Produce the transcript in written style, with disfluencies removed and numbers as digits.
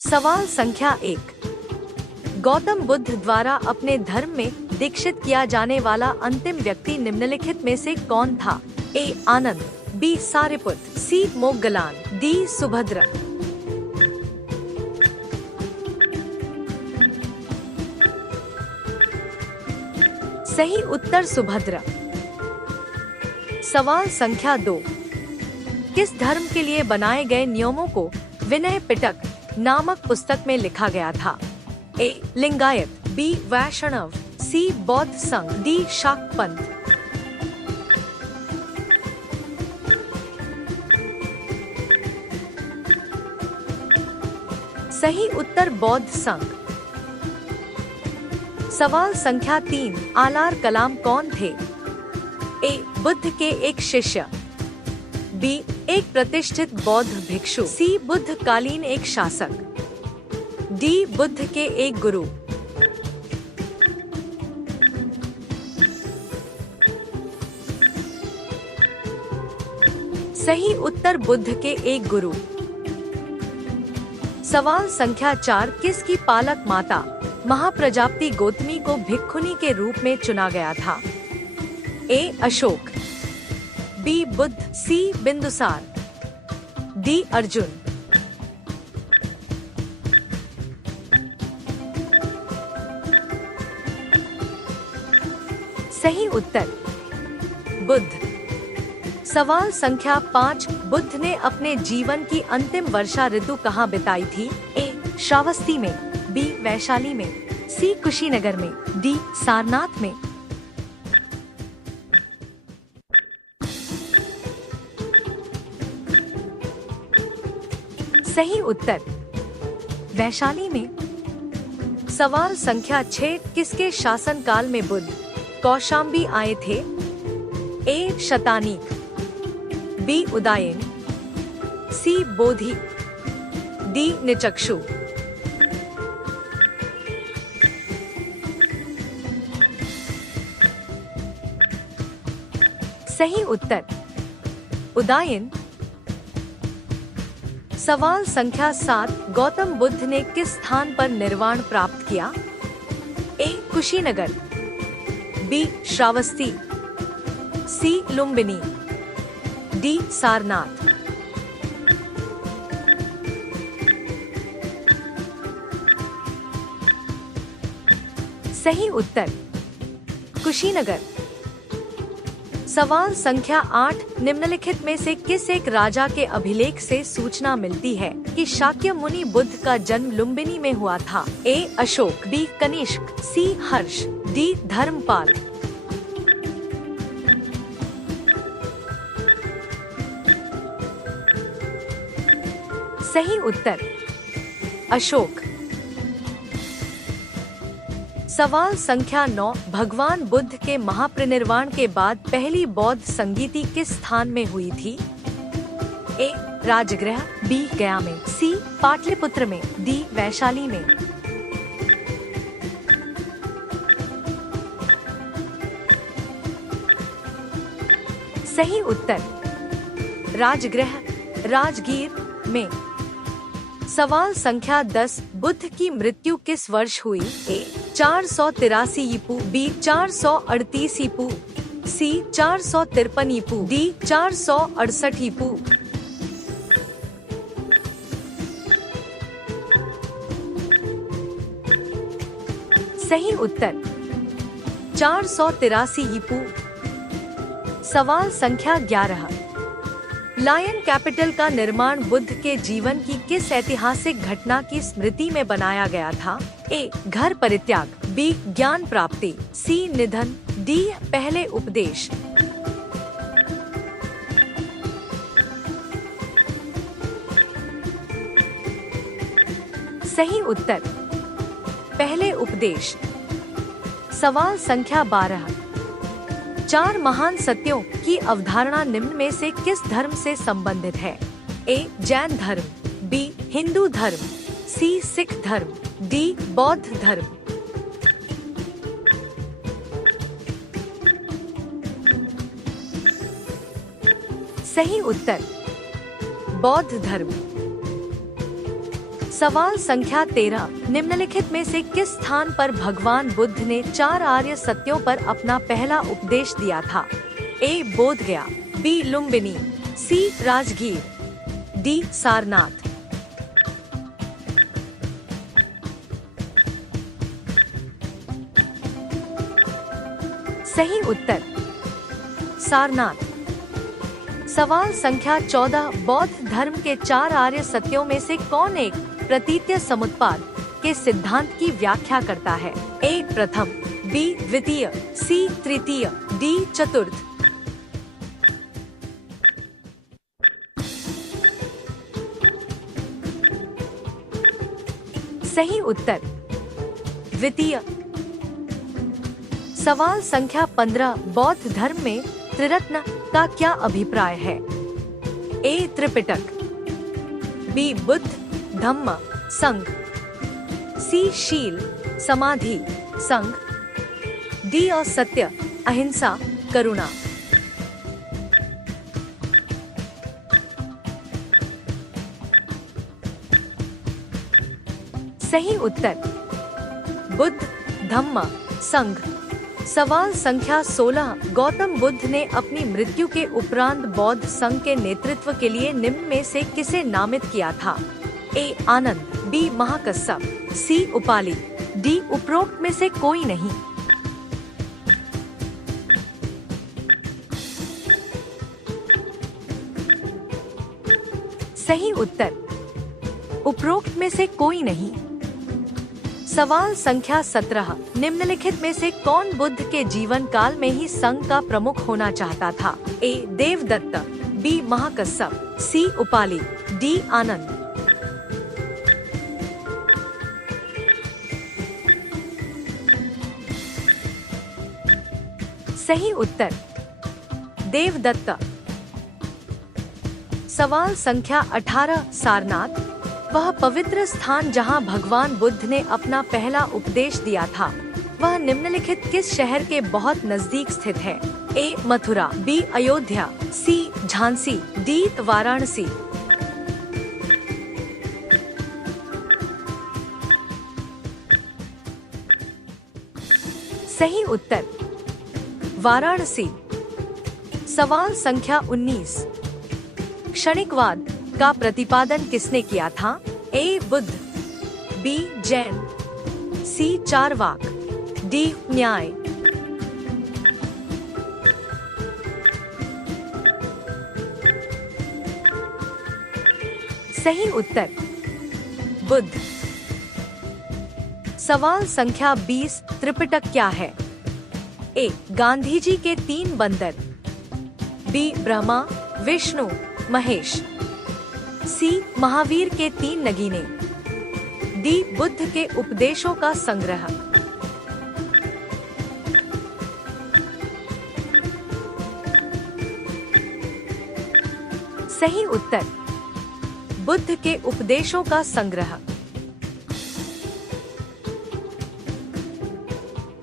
सवाल संख्या 1। गौतम बुद्ध द्वारा अपने धर्म में दीक्षित किया जाने वाला अंतिम व्यक्ति निम्नलिखित में से कौन था? ए. आनंद, बी. सारिपुत्र, सी. मोग्गलान, डी. सुभद्रा। सही उत्तर सुभद्रा। सवाल संख्या 2। किस धर्म के लिए बनाए गए नियमों को विनय पिटक नामक पुस्तक में लिखा गया था? ए. लिंगायत, बी. वैष्णव, सी. बौद्ध संघ, डी. शाक्त पंथ। सही उत्तर बौद्ध संघ। सवाल संख्या 3। आलार कलाम कौन थे? ए. बुद्ध के एक शिष्य, बी. एक प्रतिष्ठित बौद्ध भिक्षु, सी. बुद्ध कालीन एक शासक, डी. बुद्ध के एक गुरु। सही उत्तर बुद्ध के एक गुरु। सवाल संख्या 4। किसकी पालक माता महाप्रजापति गौतमी को भिक्षुनी के रूप में चुना गया था? ए. अशोक, बी. बुद्ध, सी. बिंदुसार, डी. अर्जुन। सही उत्तर बुद्ध। सवाल संख्या 5। बुद्ध ने अपने जीवन की अंतिम वर्षा ऋतु कहाँ बिताई थी? ए. श्रावस्ती में, बी. वैशाली में, सी. कुशीनगर में, डी. सारनाथ में। सही उत्तर वैशाली में। सवाल संख्या 6। किसके शासनकाल में बुद्ध कौशाम्बी आए थे? ए. शतानीक, बी. उदायन, सी. बोधि, डी. निचक्षु। सही उत्तर उदायन। सवाल संख्या 7। गौतम बुद्ध ने किस स्थान पर निर्वाण प्राप्त किया? ए. कुशीनगर, बी. श्रावस्ती, सी. लुम्बिनी, डी. सारनाथ। सही उत्तर कुशीनगर। सवाल संख्या 8। निम्नलिखित में से किस एक राजा के अभिलेख से सूचना मिलती है कि शाक्य मुनि बुद्ध का जन्म लुम्बिनी में हुआ था? ए. अशोक, बी. कनिष्क, सी. हर्ष, डी. धर्मपाल। सही उत्तर अशोक। सवाल संख्या 9। भगवान बुद्ध के महापरिनिर्वाण के बाद पहली बौद्ध संगीति किस स्थान में हुई थी? ए. राजगृह, बी. गया में, सी. पाटलिपुत्र में, डी. वैशाली में। सही उत्तर राजगृह, राजगीर में। सवाल संख्या 10। बुद्ध की मृत्यु किस वर्ष हुई? ए. 483 ईपू, बी. 438 ईपू, सी. 453 ईपू, डी. 468 ईपू। सही उत्तर 483 ईपू। सवाल संख्या 11। लायन कैपिटल का निर्माण बुद्ध के जीवन की किस ऐतिहासिक घटना की स्मृति में बनाया गया था? ए. घर परित्याग, बी. ज्ञान प्राप्ति, सी. निधन, डी. पहले उपदेश। सही उत्तर पहले उपदेश। सवाल संख्या 12। 4 महान सत्यों की अवधारणा निम्न में से किस धर्म से संबंधित है? ए. जैन धर्म, बी. हिंदू धर्म, सी. सिख धर्म, डी. बौद्ध धर्म। सही उत्तर बौद्ध धर्म। सवाल संख्या 13, निम्नलिखित में से किस स्थान पर भगवान बुद्ध ने 4 आर्य सत्यों पर अपना पहला उपदेश दिया था? ए. बोधगया, बी. लुम्बिनी, सी. राजगीर, डी. सारनाथ। सही उत्तर सारनाथ। सवाल संख्या 14, बौद्ध धर्म के 4 आर्य सत्यों में से कौन एक प्रतीत्य समुत्पाद के सिद्धांत की व्याख्या करता है? ए. प्रथम, बी. द्वितीय, सी. तृतीय, डी. चतुर्थ। सही उत्तर द्वितीय। सवाल संख्या 15, बौद्ध धर्म में त्रिरत्न का क्या अभिप्राय है? ए. त्रिपिटक, बी. बुद्ध, धम्म, संघ, सी. शील, समाधि, संघ, डी. असत्य, अहिंसा, करुणा। सही उत्तर बुद्ध, धम्म, संघ। सवाल संख्या 16, गौतम बुद्ध ने अपनी मृत्यु के उपरांत बौद्ध संघ के नेतृत्व के लिए निम्न में से किसे नामित किया था? ए. आनंद, बी. महाकश्यप, सी. उपाली, डी. उपरोक्त में से कोई नहीं। सही उत्तर उपरोक्त में से कोई नहीं। सवाल संख्या 17, निम्नलिखित में से कौन बुद्ध के जीवन काल में ही संघ का प्रमुख होना चाहता था? ए. देवदत्त, बी. महाकश्यप, सी. उपाली, डी. आनंद। सही उत्तर देवदत्त। सवाल संख्या 18, सारनाथ वह पवित्र स्थान जहां भगवान बुद्ध ने अपना पहला उपदेश दिया था, वह निम्नलिखित किस शहर के बहुत नजदीक स्थित है? ए. मथुरा, बी. अयोध्या, सी. झांसी, डी. वाराणसी। सही उत्तर वाराणसी। सवाल संख्या 19, क्षणिकवाद का प्रतिपादन किसने किया था? ए. बुद्ध, बी. जैन, सी. चारवाक, डी. न्याय। सही उत्तर बुद्ध। सवाल संख्या 20, त्रिपिटक क्या है? ए. गांधी जी के 3 बंदर, बी. ब्रह्मा, विष्णु, महेश, सी. महावीर के 3 नगीने, डी. बुद्ध के उपदेशों का संग्रह। सही उत्तर बुद्ध के उपदेशों का संग्रह।